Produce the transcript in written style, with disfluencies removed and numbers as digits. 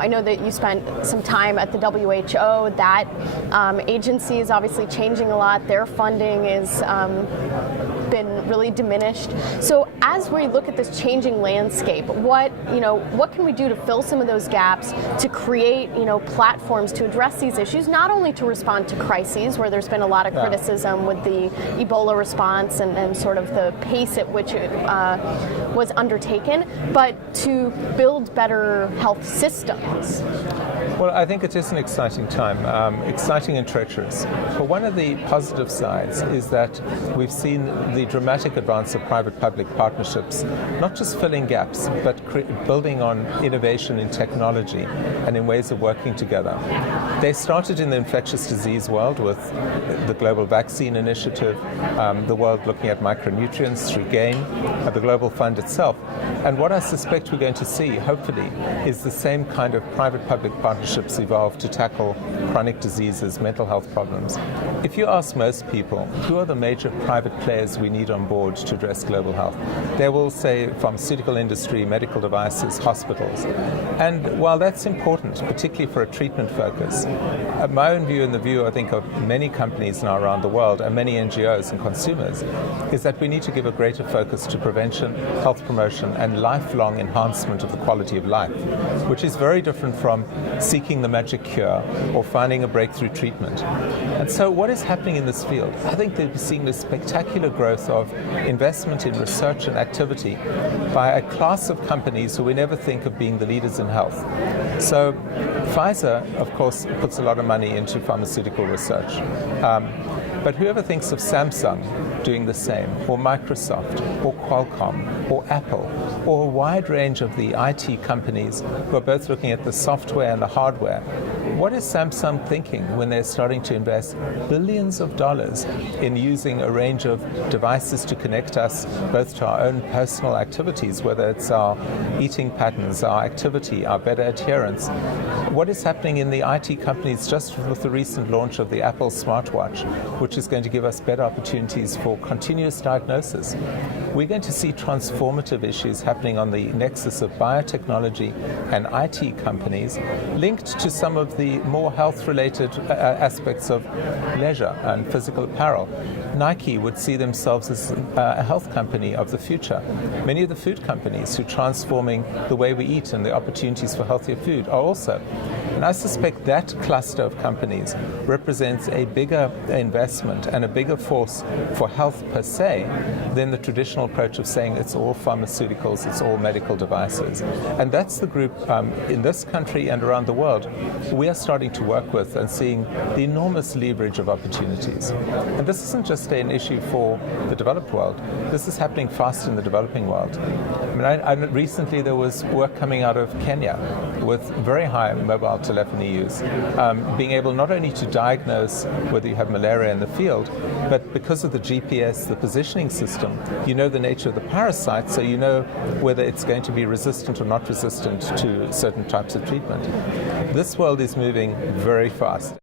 I know that you spent some time at the WHO. That agency is obviously changing a lot. Their funding is been really diminished. So as we look at this changing landscape, what can we do to fill some of those gaps, to create platforms to address these issues, not only to respond to crises where there's been a lot of criticism with the Ebola response and sort of the pace at which it was undertaken, but to build better health systems? Well, I think it is an exciting time, exciting and treacherous. But one of the positive sides is that we've seen the dramatic advance of private-public partnerships, not just filling gaps, but building on innovation in technology and in ways of working together. They started in the infectious disease world with the Global Vaccine Initiative, the world looking at micronutrients through GAIN, the Global Fund itself. And what I suspect we're going to see, hopefully, is the same kind of private-public partnerships evolve to tackle chronic diseases, mental health problems. If you ask most people, who are the major private players we need on board to address global health, they will say pharmaceutical industry, medical devices, hospitals. And while that's important, particularly for a treatment focus, my own view and the view, I think, of many companies now around the world and many NGOs and consumers is that we need to give a greater focus to prevention, health promotion, and lifelong enhancement of the quality of life, which is very different from seeking the magic cure or finding a breakthrough treatment. And so what is happening in this field? I think they're seeing this spectacular growth of investment in research and activity by a class of companies who we never think of being the leaders in health. So Pfizer, of course, puts a lot of money into pharmaceutical research. But whoever thinks of Samsung doing the same, or Microsoft, or Qualcomm, or Apple, or a wide range of the IT companies who are both looking at the software and the hardware, what is Samsung thinking when they're starting to invest billions of dollars in using a range of devices to connect us both to our own personal activities, whether it's our eating patterns, our activity, our better adherence? What is happening in the IT companies just with the recent launch of the Apple smartwatch, which is going to give us better opportunities for continuous diagnosis? We're going to see transformative issues happening on the nexus of biotechnology and IT companies linked to some of the more health-related aspects of leisure and physical apparel. Nike would see themselves as a health company of the future. Many of the food companies who are transforming the way we eat and the opportunities for healthier food are also. And I suspect that cluster of companies represents a bigger investment and a bigger force for health per se than the traditional approach of saying it's all pharmaceuticals, it's all medical devices. And that's the group in this country and around the world we are starting to work with and seeing the enormous leverage of opportunities. And this isn't just an issue for the developed world. This is happening fast in the developing world. I mean, recently there was work coming out of Kenya with very high mobile telephony use, being able not only to diagnose whether you have malaria in the field, but because of the GPS, the positioning system, you know the nature of the parasite, so you know whether it's going to be resistant or not resistant to certain types of treatment. This world is moving very fast.